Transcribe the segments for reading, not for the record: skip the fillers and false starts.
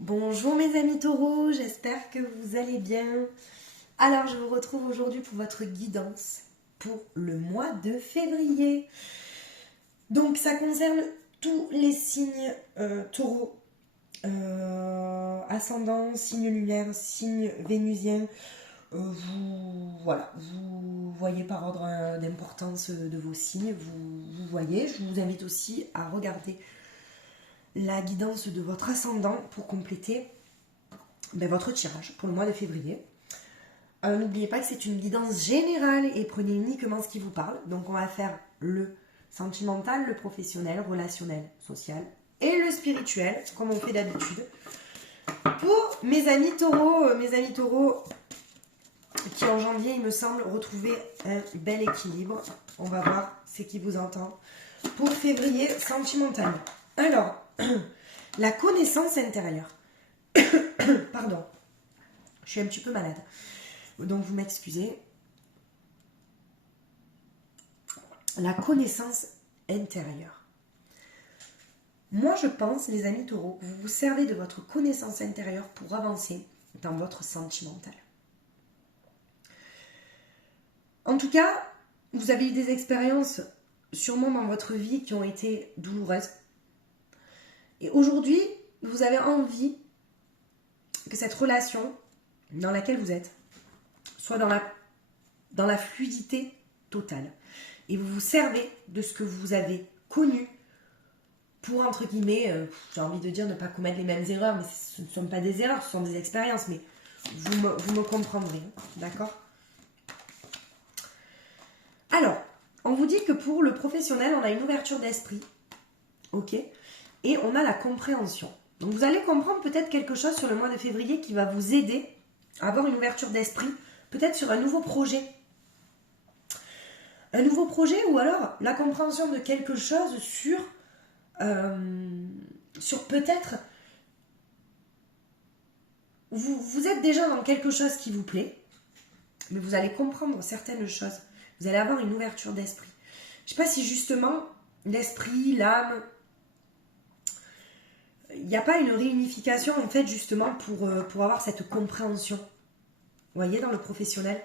Bonjour mes amis taureaux, j'espère que vous allez bien. Alors je vous retrouve aujourd'hui pour votre guidance pour le mois de février. Donc ça concerne tous les signes taureaux, ascendant, signe lunaire, signe vénusien. Vous voyez par ordre d'importance de vos signes, vous voyez. Je vous invite aussi à regarder la guidance de votre ascendant pour compléter votre tirage pour le mois de février. N'oubliez pas que c'est une guidance générale et prenez uniquement ce qui vous parle. Donc on va faire le sentimental, le professionnel, relationnel, social et le spirituel, comme on fait d'habitude. Pour mes amis taureaux qui en janvier, il me semble, retrouver un bel équilibre. On va voir ce qui vous entend. Pour février, sentimental. Alors, la connaissance intérieure. Pardon, je suis un petit peu malade. Donc vous m'excusez. La connaissance intérieure. Moi je pense, les amis taureaux, que vous vous servez de votre connaissance intérieure pour avancer dans votre sentimental. En tout cas, vous avez eu des expériences sûrement dans votre vie qui ont été douloureuses. Et aujourd'hui, vous avez envie que cette relation dans laquelle vous êtes soit dans la fluidité totale. Et vous vous servez de ce que vous avez connu pour, entre guillemets, j'ai envie de dire ne pas commettre les mêmes erreurs, mais ce ne sont pas des erreurs, ce sont des expériences, mais vous me comprendrez, d'accord? Alors, on vous dit que pour le professionnel, on a une ouverture d'esprit, ok? Et on a la compréhension. Donc vous allez comprendre peut-être quelque chose sur le mois de février qui va vous aider à avoir une ouverture d'esprit, peut-être sur un nouveau projet. Un nouveau projet ou alors la compréhension de quelque chose sur peut-être... Vous êtes déjà dans quelque chose qui vous plaît, mais vous allez comprendre certaines choses. Vous allez avoir une ouverture d'esprit. Je ne sais pas si justement l'esprit, l'âme... Il n'y a pas une réunification en fait justement pour avoir cette compréhension. Vous voyez dans le professionnel?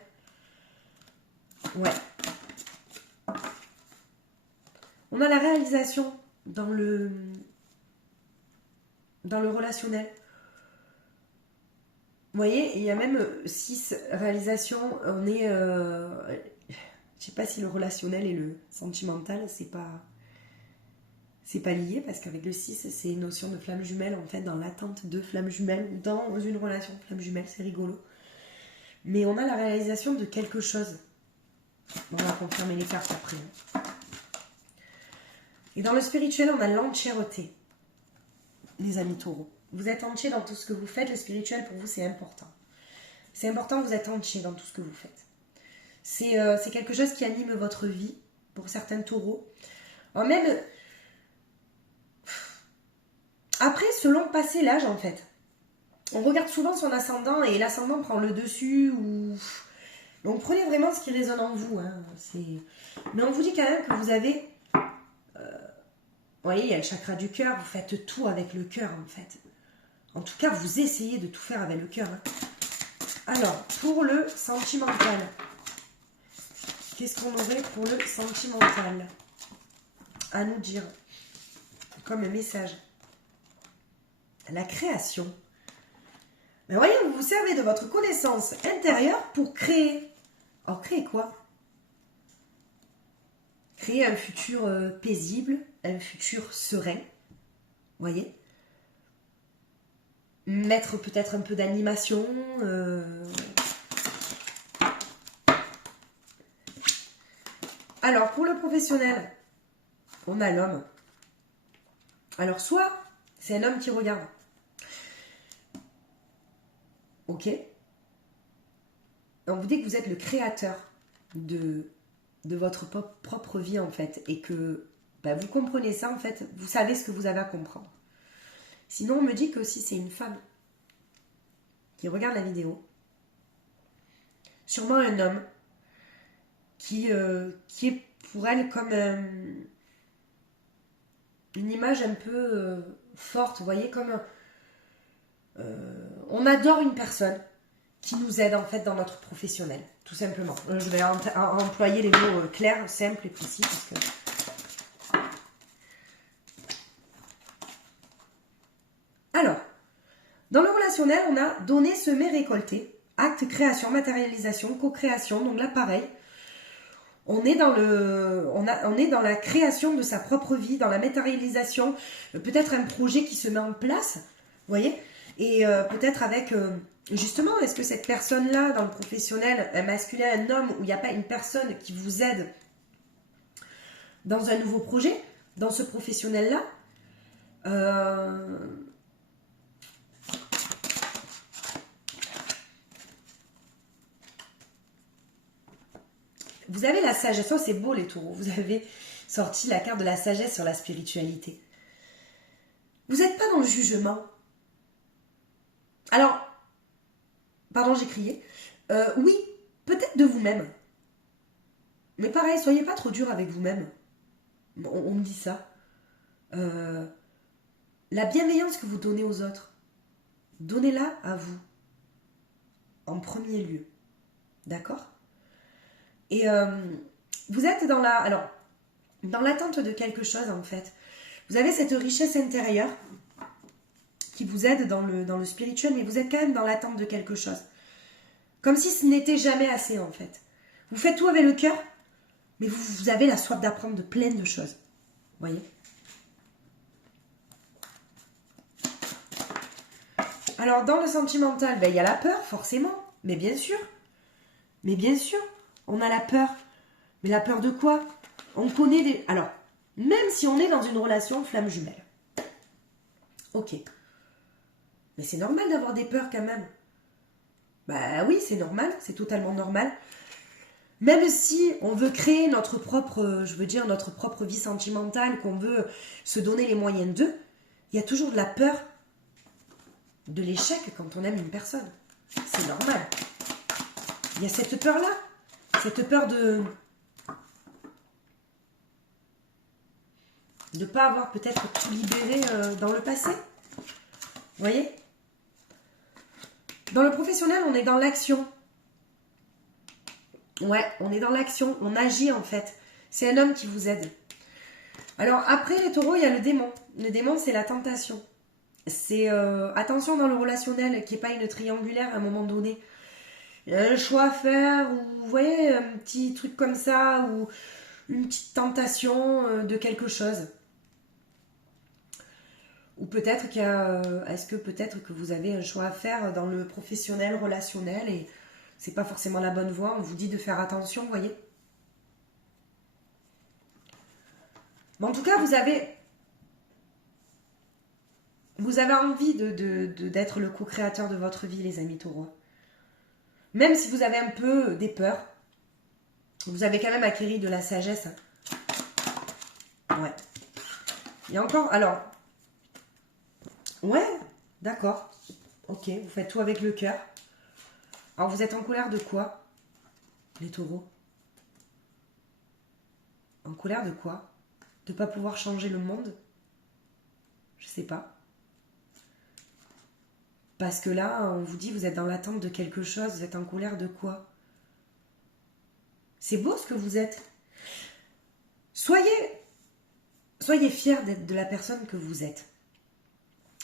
Ouais. On a la réalisation dans le relationnel. Vous voyez, il y a même 6 réalisations. On est... je sais pas si le relationnel et le sentimental, c'est pas lié, parce qu'avec le 6, c'est une notion de flamme jumelle, en fait, dans l'attente de flamme jumelle, dans une relation flamme jumelle, c'est rigolo. Mais on a la réalisation de quelque chose. On va confirmer les cartes après. Et dans le spirituel, on a l'entièreté, les amis taureaux. Vous êtes entier dans tout ce que vous faites, le spirituel pour vous c'est important. C'est important, vous êtes entier dans tout ce que vous faites. C'est quelque chose qui anime votre vie, pour certains taureaux. En même... Après, selon passer l'âge en fait, on regarde souvent son ascendant et l'ascendant prend le dessus ou... Donc prenez vraiment ce qui résonne en vous. Hein. Mais on vous dit quand même que vous avez... Vous voyez, il y a le chakra du cœur, vous faites tout avec le cœur en fait. En tout cas, vous essayez de tout faire avec le cœur. Hein. Alors, pour le sentimental, qu'est-ce qu'on aurait pour le sentimental à nous dire comme un message? La création. Mais voyez, vous vous servez de votre connaissance intérieure pour créer. Alors, créer quoi? Créer un futur paisible, un futur serein. Vous voyez? Mettre peut-être un peu d'animation. Alors, pour le professionnel, on a l'homme. Alors, soit c'est un homme qui regarde. Ok. On vous dit que vous êtes le créateur de votre propre vie, en fait. Et que vous comprenez ça, en fait. Vous savez ce que vous avez à comprendre. Sinon, on me dit que si c'est une femme qui regarde la vidéo, sûrement un homme qui est pour elle comme une image un peu forte, vous voyez, comme On adore une personne qui nous aide en fait dans notre professionnel, tout simplement. Je vais employer les mots clairs, simples et précis parce que... Alors, dans le relationnel, on a donné, semé, récolté, acte, création, matérialisation, co-création. Donc là, pareil, on est dans la création de sa propre vie, dans la matérialisation, peut-être un projet qui se met en place, vous voyez, et peut-être avec... Justement, est-ce que cette personne-là, dans le professionnel, un masculin, un homme, où il n'y a pas une personne qui vous aide dans un nouveau projet, dans ce professionnel-là, vous avez la sagesse. Oh, c'est beau les taureaux, vous avez sorti la carte de la sagesse sur la spiritualité. Vous n'êtes pas dans le jugement. Alors, pardon, j'ai crié. Oui, peut-être de vous-même. Mais pareil, soyez pas trop dur avec vous-même. On me dit ça. La bienveillance que vous donnez aux autres, donnez-la à vous. En premier lieu. D'accord ? Et vous êtes dans l'attente de quelque chose, en fait. Vous avez cette richesse intérieure qui vous aide dans le spirituel, mais vous êtes quand même dans l'attente de quelque chose. Comme si ce n'était jamais assez, en fait. Vous faites tout avec le cœur, mais vous avez la soif d'apprendre de plein de choses. Vous voyez ? Alors, dans le sentimental, il y a la peur, forcément. Mais bien sûr. On a la peur. Mais la peur de quoi ? On connaît des... Alors, même si on est dans une relation flamme jumelle. Ok. Mais c'est normal d'avoir des peurs quand même. Bah oui, c'est normal, c'est totalement normal. Même si on veut créer notre propre vie sentimentale, qu'on veut se donner les moyens d'eux, il y a toujours de la peur de l'échec quand on aime une personne. C'est normal. Il y a cette peur-là. Cette peur de ne pas avoir peut-être tout libéré dans le passé. Vous voyez ? Dans le professionnel, on est dans l'action. Ouais, on est dans l'action. On agit en fait. C'est un homme qui vous aide. Alors après les taureaux, il y a le démon. Le démon, c'est la tentation. C'est attention dans le relationnel, qu'il n'y ait pas une triangulaire à un moment donné. Il y a un choix à faire, ou vous voyez, un petit truc comme ça, ou une petite tentation de quelque chose. Ou peut-être est-ce que peut-être que vous avez un choix à faire dans le professionnel, relationnel, et c'est pas forcément la bonne voie, on vous dit de faire attention, vous voyez. Mais en tout cas, vous avez envie d'être le co-créateur de votre vie, les amis taureaux. Même si vous avez un peu des peurs, vous avez quand même acquis de la sagesse. Ouais. Il y a encore... Alors... Ouais, d'accord. Ok, vous faites tout avec le cœur. Alors, vous êtes en colère de quoi, les taureaux? En colère de quoi? De ne pas pouvoir changer le monde? Je sais pas. Parce que là, on vous dit, vous êtes dans l'attente de quelque chose, vous êtes en colère de quoi? C'est beau ce que vous êtes. Soyez fiers d'être de la personne que vous êtes.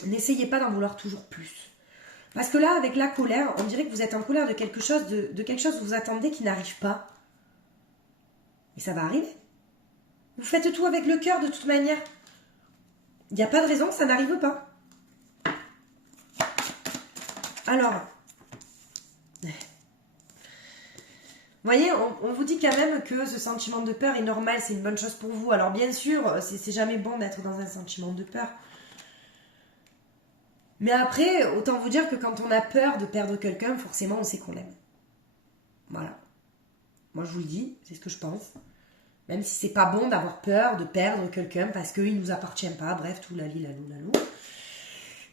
N'essayez pas d'en vouloir toujours plus. Parce que là, avec la colère, on dirait que vous êtes en colère de quelque chose, de quelque chose que vous attendez qui n'arrive pas. Et ça va arriver. Vous faites tout avec le cœur de toute manière. Il n'y a pas de raison que ça n'arrive pas. Alors, vous voyez, on vous dit quand même que ce sentiment de peur est normal, c'est une bonne chose pour vous. Alors bien sûr, c'est jamais bon d'être dans un sentiment de peur. Mais après, autant vous dire que quand on a peur de perdre quelqu'un, forcément on sait qu'on l'aime. Voilà. Moi je vous le dis, c'est ce que je pense. Même si c'est pas bon d'avoir peur de perdre quelqu'un parce qu'il nous appartient pas, bref, tout lali lalou lalou.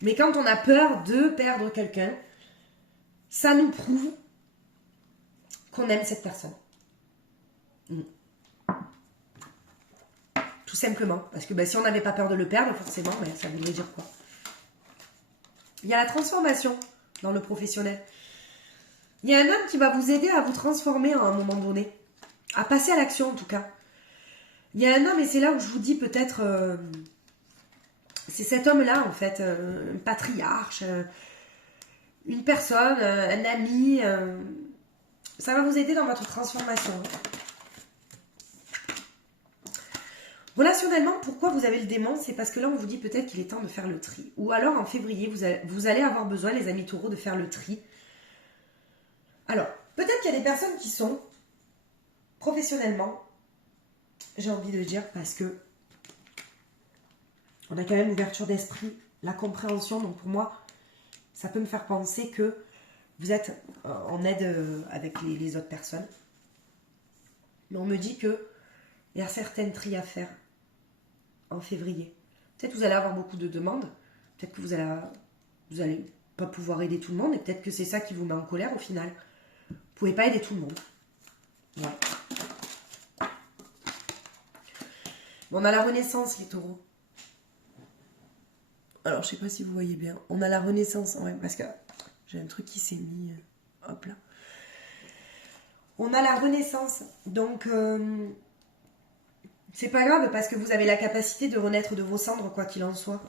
Mais quand on a peur de perdre quelqu'un, ça nous prouve qu'on aime cette personne. Tout simplement. Parce que si on n'avait pas peur de le perdre, forcément, ça voudrait dire quoi? Il y a la transformation dans le professionnel. Il y a un homme qui va vous aider à vous transformer à un moment donné. À passer à l'action en tout cas. Il y a un homme, et c'est là où je vous dis peut-être... c'est cet homme-là en fait, un patriarche, une personne, un ami. Ça va vous aider dans votre transformation. Relationnellement, pourquoi vous avez le démon? C'est parce que là, on vous dit peut-être qu'il est temps de faire le tri. Ou alors, en février, vous allez avoir besoin, les amis taureaux, de faire le tri. Alors, peut-être qu'il y a des personnes qui sont, professionnellement, j'ai envie de dire, parce que on a quand même l'ouverture d'esprit, la compréhension. Donc, pour moi, ça peut me faire penser que vous êtes en aide avec les autres personnes. Mais on me dit qu'il y a certaines tris à faire en février. Peut-être que vous allez avoir beaucoup de demandes. Peut-être que vous allez pas pouvoir aider tout le monde. Et peut-être que c'est ça qui vous met en colère au final. Vous pouvez pas aider tout le monde. Ouais. Bon, on a la renaissance, les taureaux. Alors, je sais pas si vous voyez bien. On a la renaissance. Ouais, parce que j'ai un truc qui s'est mis... hop là. On a la renaissance. Donc... c'est pas grave parce que vous avez la capacité de renaître de vos cendres, quoi qu'il en soit.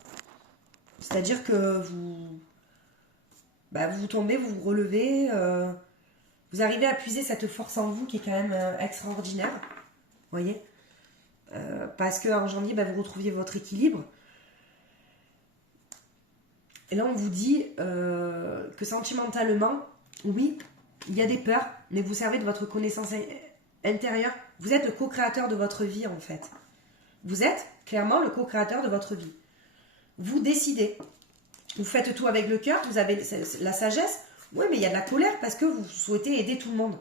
C'est-à-dire que vous tombez, vous vous relevez, vous arrivez à puiser cette force en vous qui est quand même extraordinaire. Vous voyez, parce qu'en janvier, vous retrouviez votre équilibre. Et là, on vous dit que sentimentalement, oui, il y a des peurs, mais vous servez de votre connaissance intérieure. Vous êtes le co-créateur de votre vie, en fait. Vous êtes clairement le co-créateur de votre vie. Vous décidez. Vous faites tout avec le cœur, vous avez la sagesse. Oui, mais il y a de la colère parce que vous souhaitez aider tout le monde.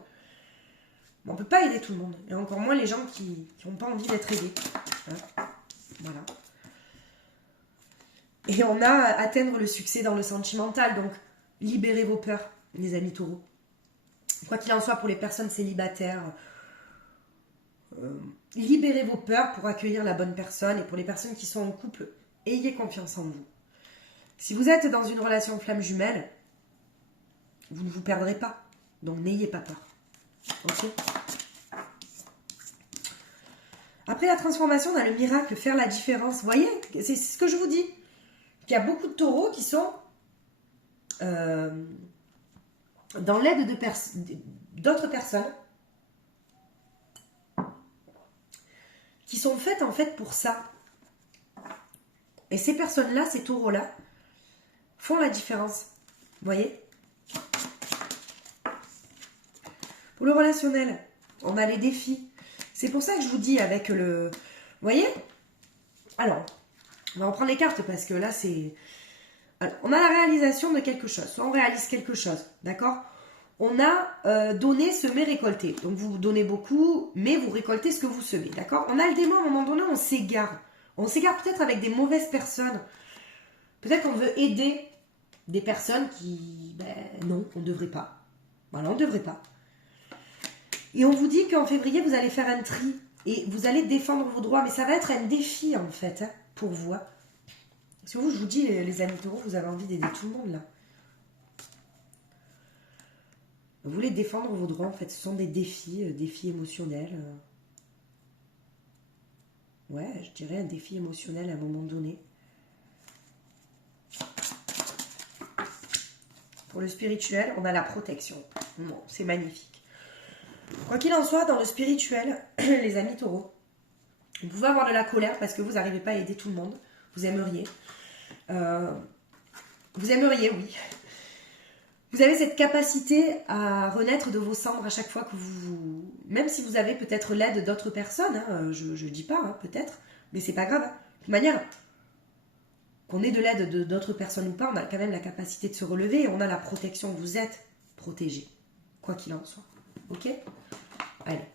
Mais on ne peut pas aider tout le monde. Et encore moins les gens qui n'ont pas envie d'être aidés. Hein, voilà. Et on a atteindre le succès dans le sentimental. Donc, libérez vos peurs, les amis taureaux. Quoi qu'il en soit, pour les personnes célibataires... libérez vos peurs pour accueillir la bonne personne. Et pour les personnes qui sont en couple, ayez confiance en vous. Si vous êtes dans une relation flamme jumelle, vous ne vous perdrez pas. Donc n'ayez pas peur. Ok. Après la transformation, on a le miracle, faire la différence. Vous voyez, c'est ce que je vous dis. Il y a beaucoup de taureaux qui sont dans l'aide d'autres personnes. Qui sont faites en fait pour ça. Et ces personnes-là, ces taureaux-là, font la différence. Vous voyez? Pour le relationnel, on a les défis. C'est pour ça que je vous dis avec le... Vous voyez? Alors, on va reprendre les cartes parce que là, c'est... Alors, on a la réalisation de quelque chose. Soit on réalise quelque chose, d'accord? On a donné, semé, récolté. Donc vous donnez beaucoup, mais vous récoltez ce que vous semez, d'accord? On a le démon, à un moment donné, on s'égare. On s'égare peut-être avec des mauvaises personnes. Peut-être qu'on veut aider des personnes qui... non, on ne devrait pas. Voilà, on ne devrait pas. Et on vous dit qu'en février, vous allez faire un tri. Et vous allez défendre vos droits. Mais ça va être un défi, en fait, hein, pour vous. Hein. Parce que vous, je vous dis, les amis taureaux, vous avez envie d'aider tout le monde, là. Vous voulez défendre vos droits, en fait. Ce sont des défis émotionnels. Ouais, je dirais un défi émotionnel à un moment donné. Pour le spirituel, on a la protection. Bon, c'est magnifique. Quoi qu'il en soit, dans le spirituel, les amis taureaux, vous pouvez avoir de la colère parce que vous n'arrivez pas à aider tout le monde. Vous aimeriez. Vous aimeriez, oui. Vous avez cette capacité à renaître de vos cendres à chaque fois que vous... Même si vous avez peut-être l'aide d'autres personnes, hein, je ne dis pas, hein, peut-être, mais c'est pas grave. Hein. De toute manière, qu'on ait de l'aide d'autres personnes ou pas, on a quand même la capacité de se relever et on a la protection. Vous êtes protégé, quoi qu'il en soit. Ok? Allez.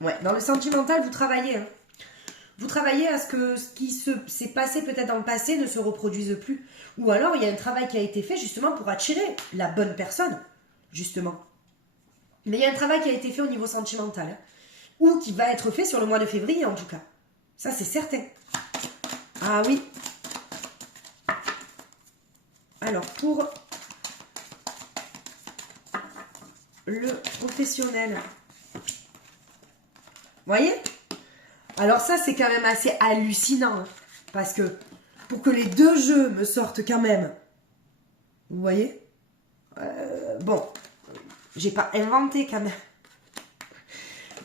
Ouais, dans le sentimental, vous travaillez. Hein. Vous travaillez à ce que ce qui s'est passé peut-être dans le passé ne se reproduise plus. Ou alors, il y a un travail qui a été fait justement pour attirer la bonne personne, justement. Mais il y a un travail qui a été fait au niveau sentimental. Hein, ou qui va être fait sur le mois de février, en tout cas. Ça, c'est certain. Ah oui. Alors, pour le professionnel. Vous voyez? Alors ça, c'est quand même assez hallucinant. Hein, parce que pour que les deux jeux me sortent quand même. Vous voyez? Bon, j'ai pas inventé quand même.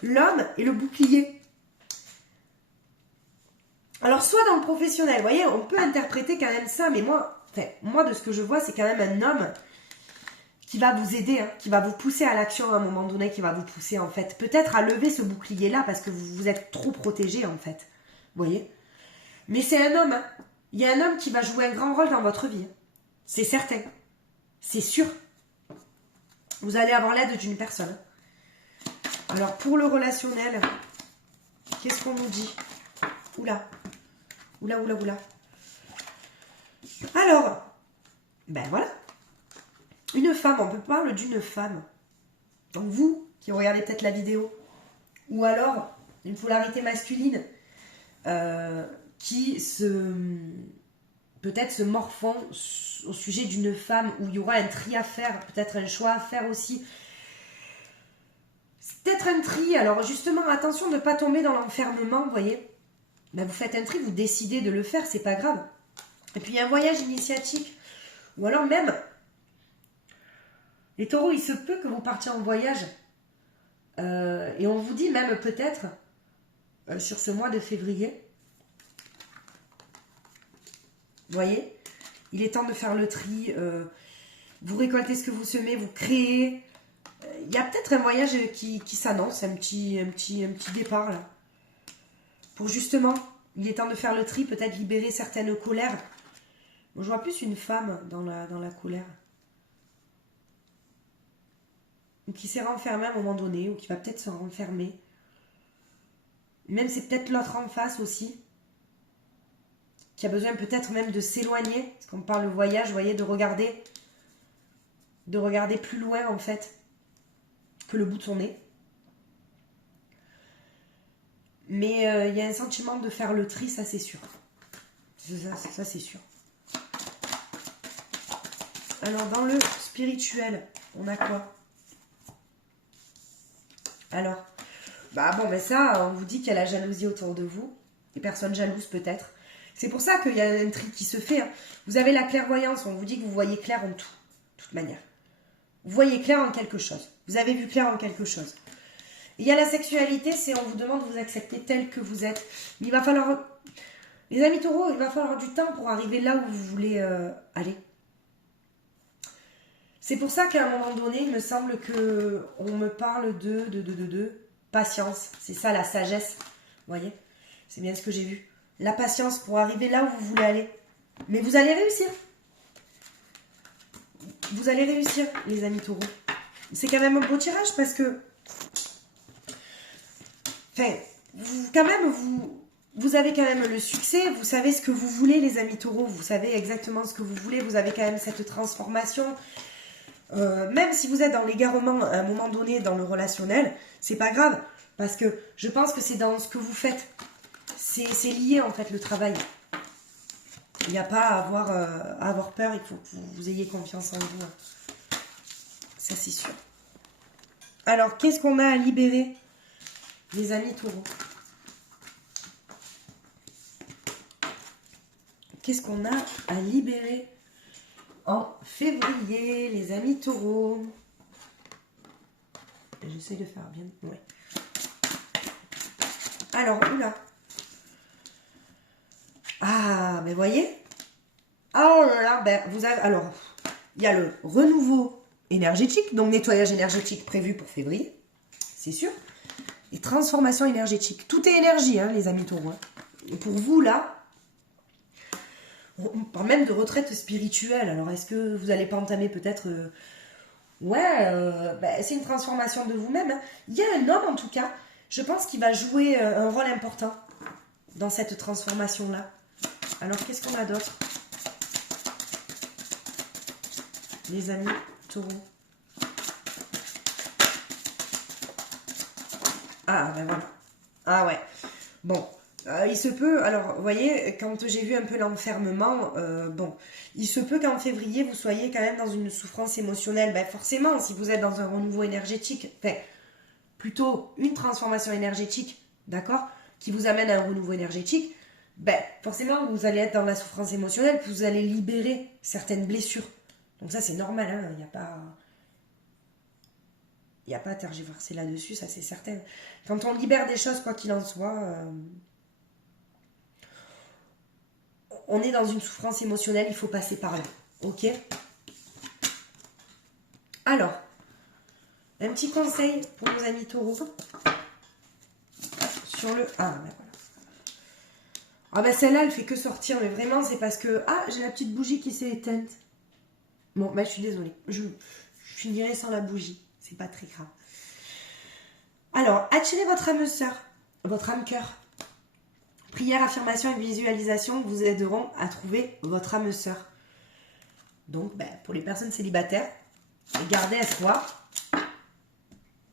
L'homme et le bouclier. Alors, soit dans le professionnel, vous voyez, on peut interpréter quand même ça, mais moi, de ce que je vois, c'est quand même un homme qui va vous aider, hein, qui va vous pousser à l'action à un moment donné, qui va vous pousser, en fait, peut-être à lever ce bouclier-là, parce que vous êtes trop protégé, en fait. Vous voyez? Mais c'est un homme, hein. Il y a un homme qui va jouer un grand rôle dans votre vie. C'est certain. C'est sûr. Vous allez avoir l'aide d'une personne. Alors, pour le relationnel, qu'est-ce qu'on nous dit? Oula. Oula, oula, oula. Alors, ben voilà. Une femme, on peut parler d'une femme. Donc vous, qui regardez peut-être la vidéo, ou alors une polarité masculine qui peut-être se morfond au sujet d'une femme où il y aura un tri à faire, peut-être un choix à faire aussi. C'est peut-être un tri, alors justement, attention de ne pas tomber dans l'enfermement, vous voyez. Ben, vous faites un tri, vous décidez de le faire, c'est pas grave. Et puis il y a un voyage initiatique, ou alors même, les taureaux, il se peut que vous partiez en voyage, et on vous dit même peut-être, sur ce mois de février, vous voyez, il est temps de faire le tri, vous récoltez ce que vous semez, vous créez. Il y a peut-être un voyage qui s'annonce, un petit départ là. Pour justement, il est temps de faire le tri, peut-être libérer certaines colères. Moi, je vois plus une femme dans la colère. Ou qui s'est renfermée à un moment donné, ou qui va peut-être se renfermer. Même c'est peut-être l'autre en face aussi, qui a besoin peut-être même de s'éloigner, parce qu'on parle de voyage, vous voyez, de regarder plus loin en fait, que le bout de son nez. Mais il y a un sentiment de faire le tri, ça c'est sûr. Ça c'est sûr. Alors dans le spirituel, on a quoi? Alors, bah bon, mais ça, on vous dit qu'il y a la jalousie autour de vous, des personnes jalouses peut-être. C'est pour ça qu'il y a un tri qui se fait. Hein. Vous avez la clairvoyance, on vous dit que vous voyez clair en tout, de toute manière. Vous voyez clair en quelque chose. Vous avez vu clair en quelque chose. Il y a la sexualité, c'est on vous demande de vous accepter tel que vous êtes. Mais il va falloir, les amis taureaux, il va falloir du temps pour arriver là où vous voulez aller. C'est pour ça qu'à un moment donné, il me semble qu'on me parle de patience. C'est ça la sagesse. Vous voyez? C'est bien ce que j'ai vu. La patience pour arriver là où vous voulez aller. Mais vous allez réussir. Vous allez réussir, les amis taureaux. C'est quand même un beau tirage parce que... Enfin, vous avez quand même le succès. Vous savez ce que vous voulez, les amis taureaux. Vous savez exactement ce que vous voulez. Vous avez quand même cette transformation. Même si vous êtes dans l'égarement à un moment donné dans le relationnel, c'est pas grave. Parce que je pense que c'est dans ce que vous faites. C'est lié en fait le travail. Il n'y a pas à avoir peur, il faut que vous ayez confiance en vous. Ça c'est sûr. Alors, qu'est-ce qu'on a à libérer, les amis taureaux? Qu'est-ce qu'on a à libérer en février, les amis taureaux? J'essaie de faire bien. Ouais. Alors, oula. Ah, mais voyez. Oh là là, ben vous avez. Alors, il y a le renouveau énergétique, donc nettoyage énergétique prévu pour février, c'est sûr. Et transformation énergétique. Tout est énergie, hein, les amis taureaux. Et pour vous, là, on parle même de retraite spirituelle. Alors, est-ce que vous n'allez pas entamer peut-être... ben, c'est une transformation de vous-même. Hein. Il y a un homme, en tout cas, je pense qu'il va jouer un rôle important dans cette transformation-là. Alors, qu'est-ce qu'on a d'autre, les amis taureaux? Ah, ben voilà. Ah ouais. Bon, Il se peut, alors vous voyez, quand j'ai vu un peu l'enfermement, bon, il se peut qu'en février vous soyez quand même dans une souffrance émotionnelle. Ben forcément, si vous êtes dans un renouveau énergétique, enfin, plutôt une transformation énergétique, d'accord, qui vous amène à un renouveau énergétique, ben forcément vous allez être dans la souffrance émotionnelle, vous allez libérer certaines blessures. Donc ça c'est normal, hein, il n'y a pas à tergiverser là-dessus, ça c'est certain. Quand on libère des choses, quoi qu'il en soit, on est dans une souffrance émotionnelle, il faut passer par là. Ok? Alors, un petit conseil pour nos amis taureaux sur le... Ah, ben voilà. Ah ben celle-là, elle fait que sortir, mais vraiment, c'est parce que... Ah, j'ai la petite bougie qui s'est éteinte. Bon, ben je suis désolée. Je finirai sans la bougie. C'est pas très grave. Alors, attirez votre âme sœur, votre âme cœur. Prière, affirmation et visualisation vous aideront à trouver votre âme sœur. Donc, ben, pour les personnes célibataires, gardez espoir.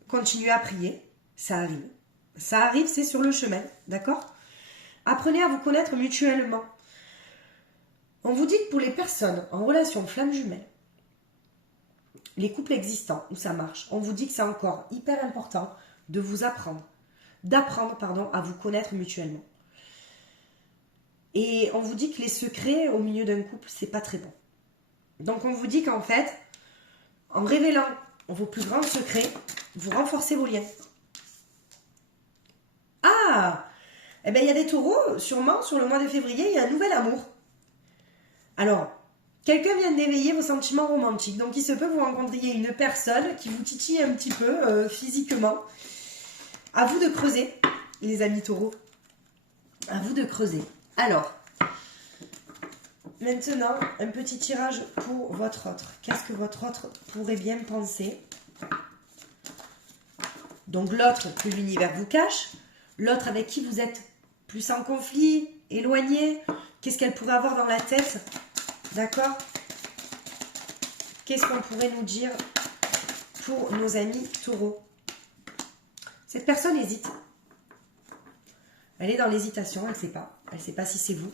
Continuez à prier. Ça arrive. Ça arrive, c'est sur le chemin. D'accord? Apprenez à vous connaître mutuellement. On vous dit que pour les personnes en relation flamme jumelle, les couples existants où ça marche, on vous dit que c'est encore hyper important de vous d'apprendre à vous connaître mutuellement. Et on vous dit que les secrets au milieu d'un couple, c'est pas très bon. Donc on vous dit qu'en fait, en révélant vos plus grands secrets, vous renforcez vos liens. Ah! Eh bien, il y a des taureaux, sûrement, sur le mois de février, il y a un nouvel amour. Alors, quelqu'un vient d'éveiller vos sentiments romantiques. Donc, il se peut que vous rencontriez une personne qui vous titille un petit peu physiquement. À vous de creuser, les amis taureaux. À vous de creuser. Alors, maintenant, un petit tirage pour votre autre. Qu'est-ce que votre autre pourrait bien penser? Donc, l'autre que l'univers vous cache. L'autre avec qui vous êtes plus en conflit, éloigné. Qu'est-ce qu'elle pourrait avoir dans la tête? D'accord? Qu'est-ce qu'on pourrait nous dire pour nos amis taureaux? Cette personne hésite. Elle est dans l'hésitation, elle ne sait pas. Elle ne sait pas si c'est vous.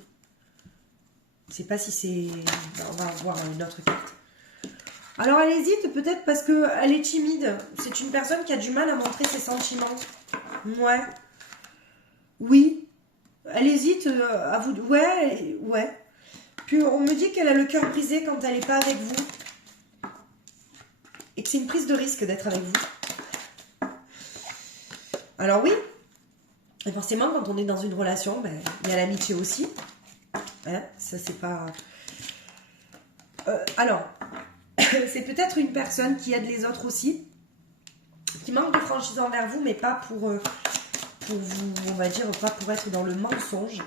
Elle ne sait pas si c'est... On va voir une autre carte. Alors elle hésite peut-être parce qu'elle est timide. C'est une personne qui a du mal à montrer ses sentiments. Ouais. Oui. Elle hésite à vous... Ouais, ouais. Puis on me dit qu'elle a le cœur brisé quand elle n'est pas avec vous. Et que c'est une prise de risque d'être avec vous. Alors oui. Et forcément, quand on est dans une relation, ben, il y a l'amitié aussi. Hein, ça, c'est pas... alors, c'est peut-être une personne qui aide les autres aussi, qui manque de franchise envers vous, mais pas pour vous, on va dire, pas pour être dans le mensonge,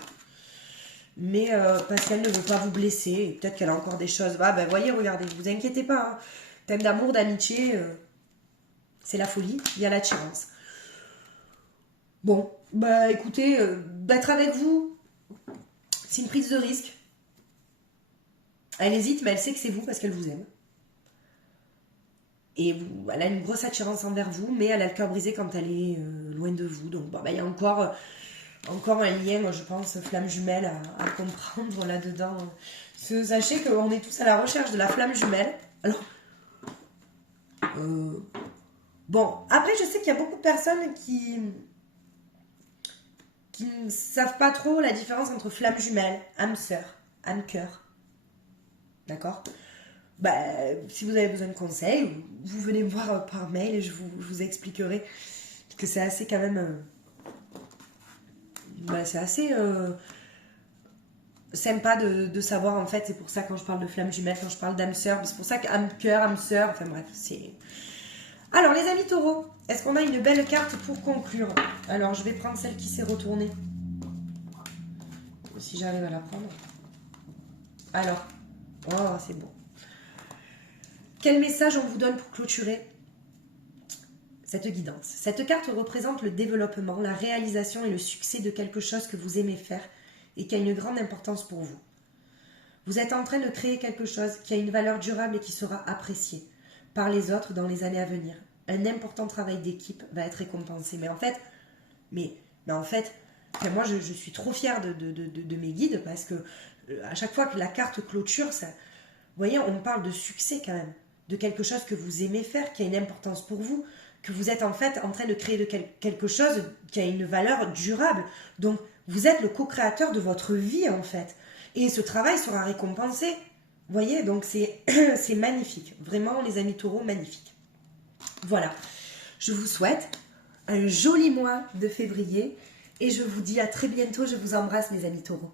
mais parce qu'elle ne veut pas vous blesser, et peut-être qu'elle a encore des choses. Ah, ben, voyez, regardez, vous inquiétez pas, hein. Thème d'amour, d'amitié, c'est la folie, il y a l'attirance. Bon, bah écoutez, d'être avec vous, c'est une prise de risque. Elle hésite, mais elle sait que c'est vous parce qu'elle vous aime. Et elle a une grosse attirance envers vous, mais elle a le cœur brisé quand elle est loin de vous. Donc bon, bah, il y a encore un lien, je pense, flamme jumelle à comprendre là-dedans. Sachez qu'on est tous à la recherche de la flamme jumelle. Alors, bon, après je sais qu'il y a beaucoup de personnes qui ne savent pas trop la différence entre flamme jumelle, âme sœur, âme cœur. D'accord? Bah, si vous avez besoin de conseils, vous venez me voir par mail et je vous expliquerai que c'est assez quand même... c'est assez sympa de savoir en fait. C'est pour ça quand je parle de flamme jumelle, quand je parle d'âme sœur, c'est pour ça qu'âme cœur, âme sœur, enfin bref, c'est... Alors les amis taureaux, est-ce qu'on a une belle carte pour conclure? Alors je vais prendre celle qui s'est retournée. Si j'arrive à la prendre. Alors, oh c'est beau. Quel message on vous donne pour clôturer cette guidance? Cette carte représente le développement, la réalisation et le succès de quelque chose que vous aimez faire et qui a une grande importance pour vous. Vous êtes en train de créer quelque chose qui a une valeur durable et qui sera apprécié par les autres dans les années à venir. Un important travail d'équipe va être récompensé. Mais en fait, Enfin, moi, je suis trop fière de mes guides parce que à chaque fois que la carte clôture, ça, vous voyez, on parle de succès quand même, de quelque chose que vous aimez faire, qui a une importance pour vous, que vous êtes en fait en train de créer quelque chose qui a une valeur durable. Donc, vous êtes le co-créateur de votre vie en fait. Et ce travail sera récompensé. Vous voyez, donc c'est magnifique. Vraiment, les amis taureaux, magnifique. Voilà. Je vous souhaite un joli mois de février et je vous dis à très bientôt. Je vous embrasse, mes amis taureaux.